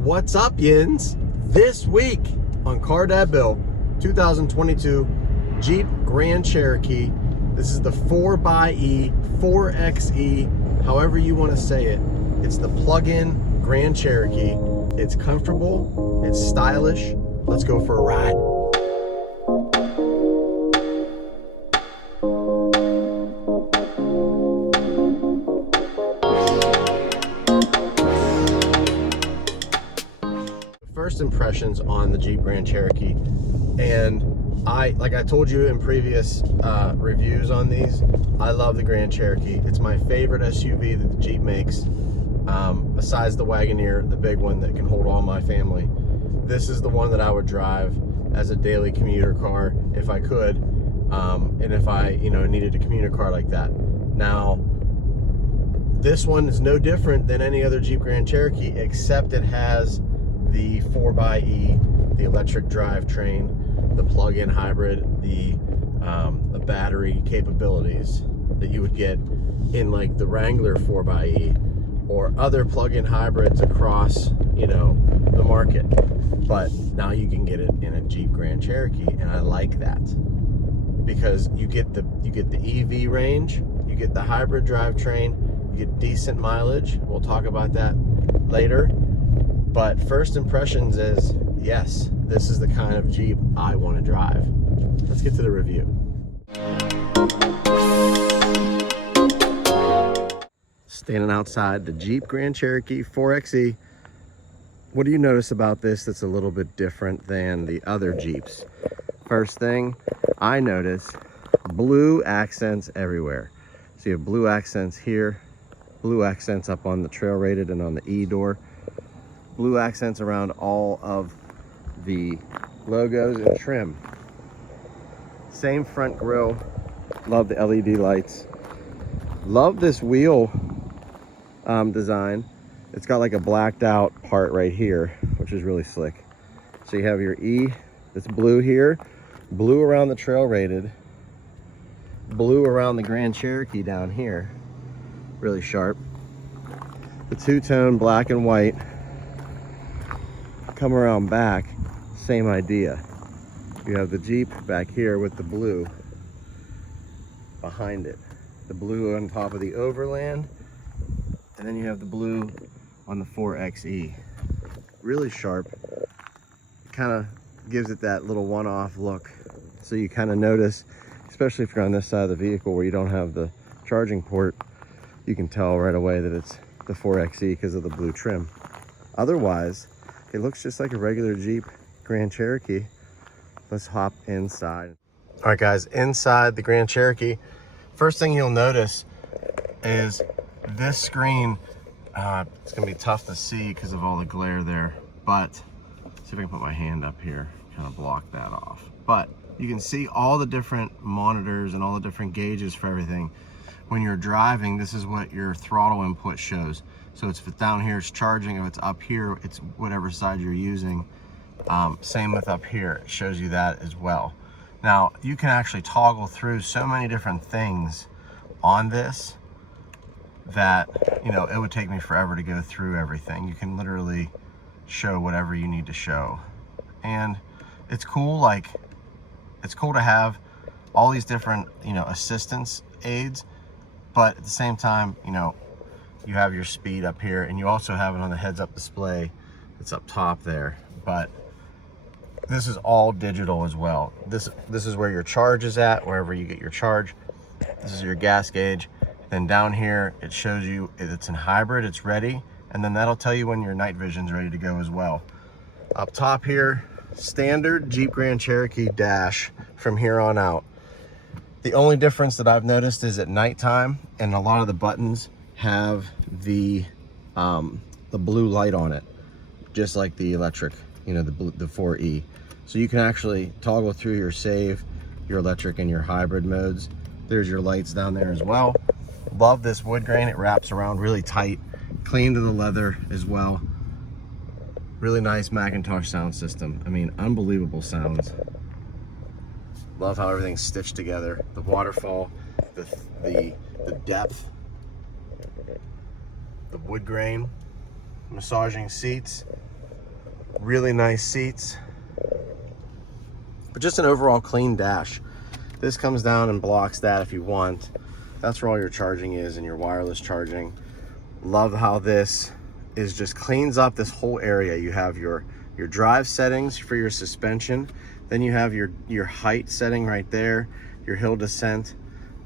What's up, Yins? This week on Car Dad Bill, 2022 Jeep Grand Cherokee. This is the 4xe, 4xe, however you want to say it. It's the plug-in Grand Cherokee. It's comfortable, it's stylish. Let's go for a ride. First impressions on the Jeep Grand Cherokee, and like I told you in previous reviews on these, I love the Grand Cherokee. It's my favorite SUV that the Jeep makes, besides the Wagoneer, the big one that can hold all my family. This is the one that I would drive as a daily commuter car if I could, and if I needed a commuter car like that. Now, this one is no different than any other Jeep Grand Cherokee, except it has the 4xe, the electric drivetrain, the plug-in hybrid, the battery capabilities that you would get in like the Wrangler 4xe or other plug-in hybrids across the market. But now you can get it in a Jeep Grand Cherokee, and I like that because you get the EV range, you get the hybrid drivetrain, you get decent mileage. We'll talk about that later. But first impressions is, yes, this is the kind of Jeep I want to drive. Let's get to the review. Standing outside the Jeep Grand Cherokee 4xe. What do you notice about this that's a little bit different than the other Jeeps? First thing I notice, blue accents everywhere. So you have blue accents here, blue accents up on the trail rated and on the E door. Blue accents around all of the logos and trim. Same front grille. Love the LED lights. Love this wheel design. It's got like a blacked out part right here, which is really slick. So you have your E, that's blue here, blue around the trail rated, blue around the Grand Cherokee down here, really sharp. The two-tone black and white. Come around back, same idea. You have the Jeep back here with the blue behind it. The blue on top of the Overland, and then you have the blue on the 4xe. Really sharp. It kind of gives it that little one-off look. So you kind of notice, especially if you're on this side of the vehicle where you don't have the charging port, you can tell right away that it's the 4xe because of the blue trim. Otherwise, it looks just like a regular Jeep Grand Cherokee. Let's hop inside. All right, guys, inside the Grand Cherokee, first thing you'll notice is this screen. It's gonna be tough to see because of all the glare there, but see if I can put my hand up here, kind of block that off. But you can see all the different monitors and all the different gauges for everything. When you're driving, this is what your throttle input shows. So if it's down here, it's charging. If it's up here, it's whatever side you're using. Same with up here, it shows you that as well. Now, you can actually toggle through so many different things on this that, it would take me forever to go through everything. You can literally show whatever you need to show. And it's cool, it's cool to have all these different, assistance aids, but at the same time, you have your speed up here, and you also have it on the heads-up display that's up top there. But this is all digital as well. This is where your charge is at, wherever you get your charge. This is your gas gauge. Then down here, it shows you it's in hybrid, it's ready, and then that'll tell you when your night vision's ready to go as well. Up top here, standard Jeep Grand Cherokee dash from here on out. The only difference that I've noticed is at nighttime, and a lot of the buttons have the blue light on it, just like the electric, the 4e. So you can actually toggle through your save, your electric, and your hybrid modes. There's your lights down there as well. Love this wood grain. It wraps around really tight, clean to the leather as well. Really nice Macintosh sound system. I mean, unbelievable sounds. Love how everything's stitched together. The waterfall, the depth, the wood grain, massaging seats, Really nice seats. But just an overall clean dash. This comes down and blocks that if you want. That's where all your charging is and your wireless charging. Love how this is just cleans up this whole area. You have your drive settings for your suspension. Then you have your height setting right there, your hill descent,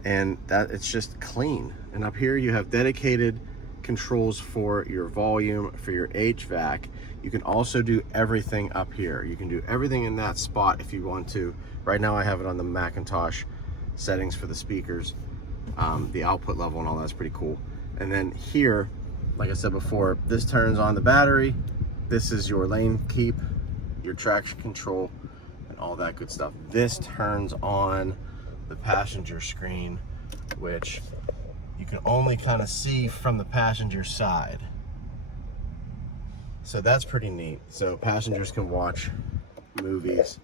and that it's just clean. And up here you have dedicated controls for your volume, for your HVAC. You can also do everything up here. You can do everything in that spot if you want to. Right now I have it on the Macintosh settings for the speakers. The output level and all that's pretty cool. And then here, like I said before, this turns on the battery. This is your lane keep, your traction control, and all that good stuff. This turns on the passenger screen, which you can only kind of see from the passenger side. So that's pretty neat. So passengers can watch movies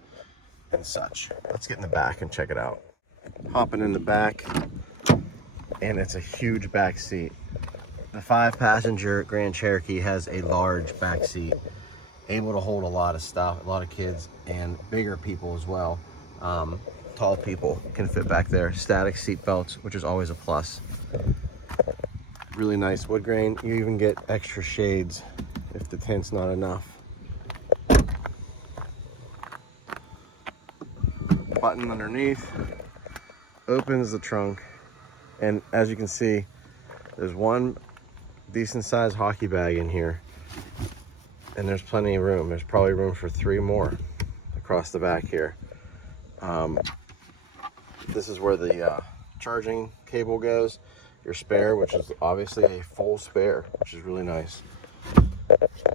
and such. Let's get in the back and check it out. Hopping in the back, and it's a huge back seat. The 5-passenger Grand Cherokee has a large back seat, able to hold a lot of stuff, a lot of kids and bigger people as well. Tall people can fit back there. Static seat belts, which is always a plus. Really nice wood grain. You even get extra shades if the tint's not enough. Button underneath opens the trunk, and as you can see, there's one decent sized hockey bag in here, and there's plenty of room. There's probably room for 3 more across the back here. This is where the charging cable goes, your spare, which is obviously a full spare, which is really nice.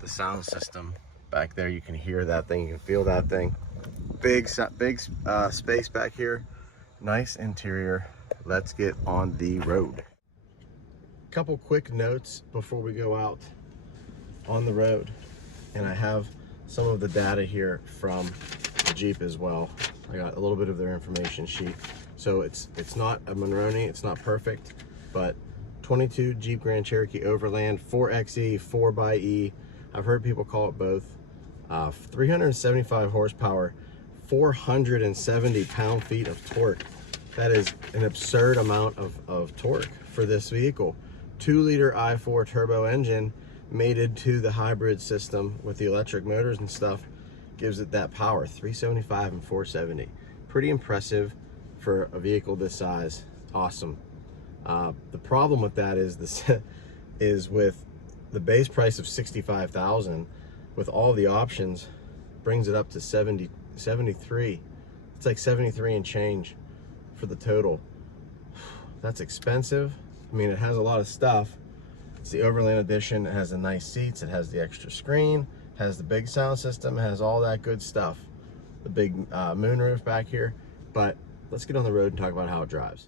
The sound system back there, you can hear that thing, you can feel that thing. Big space back here, nice interior. Let's get on the road. Couple quick notes before we go out on the road, and I have some of the data here from the Jeep as well. I got a little bit of their information sheet. So it's not a Monroney, it's not perfect, but 22 Jeep Grand Cherokee Overland, 4xe, 4xe. I've heard people call it both. 375 horsepower, 470 pound-feet of torque. That is an absurd amount of torque for this vehicle. 2-liter i4 turbo engine mated to the hybrid system with the electric motors and stuff gives it that power. 375 and 470. Pretty impressive for a vehicle this size. Awesome. The problem with that is with the base price of $65,000, with all the options, brings it up to 73. It's like 73 and change for the total. That's expensive. I mean, it has a lot of stuff. It's the Overland Edition. It has the nice seats. It has the extra screen. It has the big sound system. It has all that good stuff. The big moonroof back here. But let's get on the road and talk about how it drives.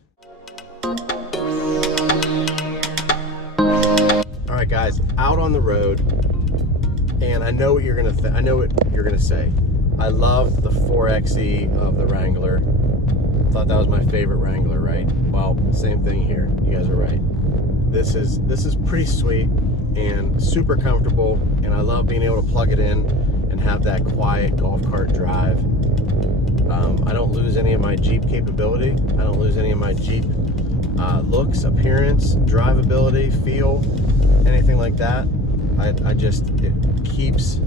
All right, guys, out on the road, and I know what you're gonna I know what you're gonna say. I love the 4xe of the Wrangler. Thought that was my favorite Wrangler, right? Well, same thing here. You guys are right. This is pretty sweet and super comfortable, and I love being able to plug it in and have that quiet golf cart drive. I don't lose any of my Jeep capability. I don't lose any of my Jeep looks, appearance, drivability, feel, anything like that. It keeps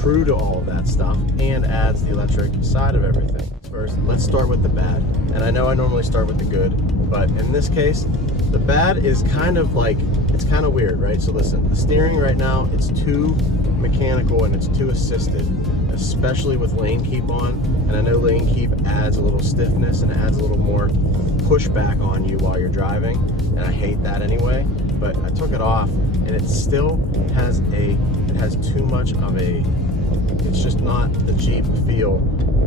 true to all of that stuff and adds the electric side of everything. First, let's start with the bad. And I know I normally start with the good, but in this case, the bad is kind of like, it's kind of weird, right? So listen, the steering right now, it's too mechanical and it's too assisted, especially with lane keep on. And I know lane keep adds a little stiffness and it adds a little more pushback on you while you're driving, and I hate that anyway. But I took it off and it still has too much of a, it's just not the Jeep feel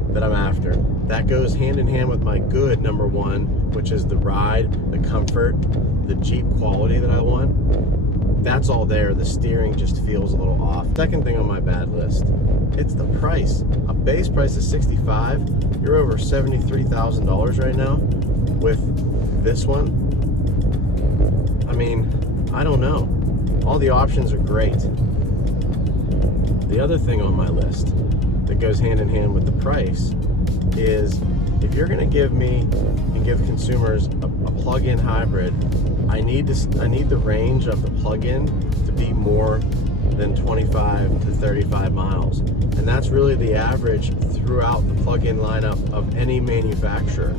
that I'm after. That goes hand in hand with my good #1, which is the ride, the comfort, the Jeep quality that I want. That's all there. The steering just feels a little off. Second thing on my bad list, it's the price. A base price is $65. You're over $73,000 right now with this one. I mean, I don't know. All the options are great. The other thing on my list that goes hand in hand with the price is, if you're going to give me and give consumers a plug-in hybrid, I need the range of the plug-in to be more than 25 to 35 miles. And that's really the average throughout the plug-in lineup of any manufacturer.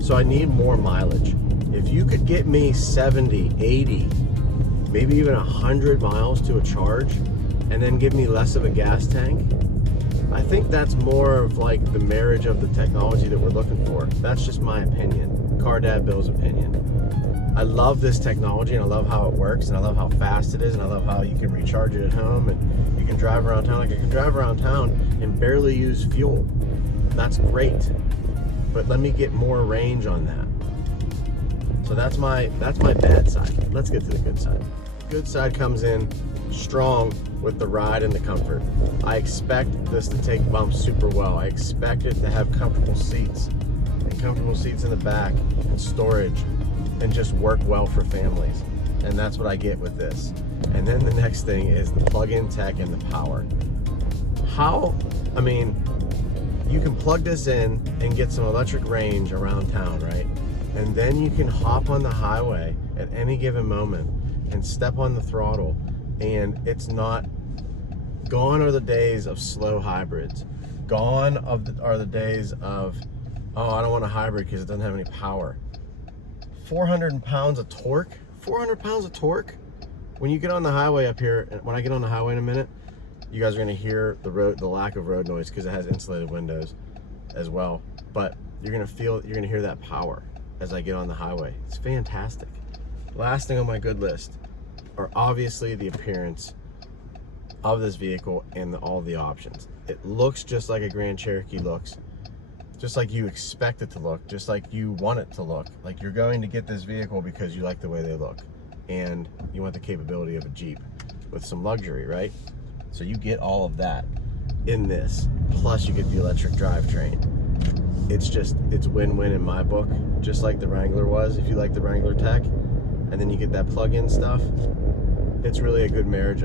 So I need more mileage. If you could get me 70, 80, maybe even 100 miles to a charge, and then give me less of a gas tank, I think that's more of like the marriage of the technology that we're looking for. That's just my opinion, Car Dad Bill's opinion. I love this technology, and I love how it works, and I love how fast it is, and I love how you can recharge it at home, and you can drive around town. Like, I can drive around town and barely use fuel. That's great, but let me get more range on that. So that's my bad side. Let's get to the good side. Good side comes in strong with the ride and the comfort. I expect this to take bumps super well. I expect it to have comfortable seats in the back, and storage, and just work well for families. And that's what I get with this. And then the next thing is the plug-in tech and the power. I mean, you can plug this in and get some electric range around town, right? And then you can hop on the highway at any given moment and step on the throttle, and it's not gone. Are the days of slow hybrids. Gone are the days of, oh, I don't want a hybrid because it doesn't have any power. 400 pounds of torque. 400 pounds of torque. When you get on the highway up here, and when I get on the highway in a minute, you guys are going to hear the lack of road noise because it has insulated windows as well. But you're going to hear that power as I get on the highway. It's fantastic. Last thing on my good list are obviously the appearance of this vehicle and all the options. It looks just like a Grand Cherokee looks, just like you expect it to look, just like you want it to look. Like, you're going to get this vehicle because you like the way they look, and you want the capability of a Jeep with some luxury, right? So you get all of that in this, plus you get the electric drivetrain. It's win-win in my book, just like the Wrangler was, if you like the Wrangler tech, and then you get that plug-in stuff. It's really a good marriage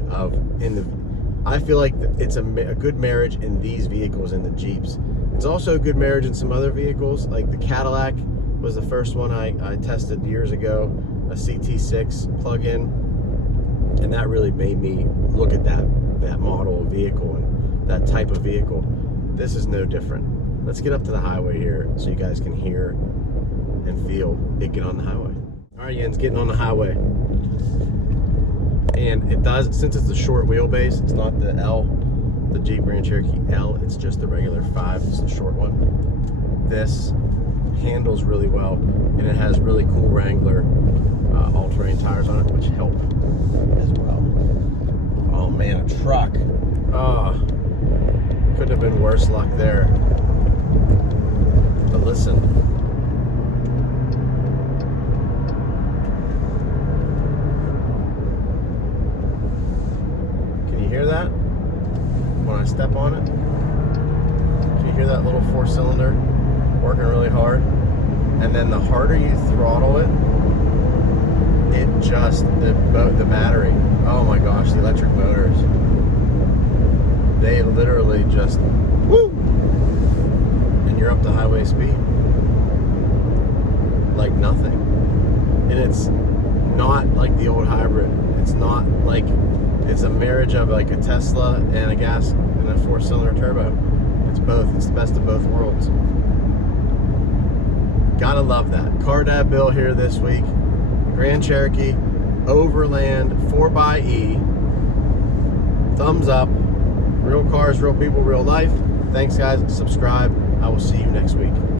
I feel like it's a good marriage in these vehicles, in the Jeeps. It's also a good marriage in some other vehicles, like the Cadillac was the first one I tested years ago, a CT6 plug-in, and that really made me look at that model of vehicle and that type of vehicle. This is no different. Let's get up to the highway here so you guys can hear and feel it get on the highway. All right, Jens, getting on the highway. And it does, since it's a short wheelbase, it's not the L, the Jeep Grand Cherokee L, it's just the regular 5, it's the short one. This handles really well, and it has really cool Wrangler all-terrain tires on it, which help as well. Oh man, a truck. Oh, couldn't have been worse luck there. But listen. Can you hear that? When I step on it? Can you hear that little 4-cylinder working really hard? And then the harder you throttle it, the battery, oh my gosh, the electric motors, they literally just, woo! And you're up to highway speed. Like nothing. And it's not like the old hybrid. It's not like, it's a marriage of like a Tesla and a gas and a 4-cylinder turbo. It's both. It's the best of both worlds. Gotta love that. Car Dad Bill here this week. Grand Cherokee Overland 4xe. Thumbs up. Real cars, real people, real life. Thanks guys. Subscribe. I will see you next week.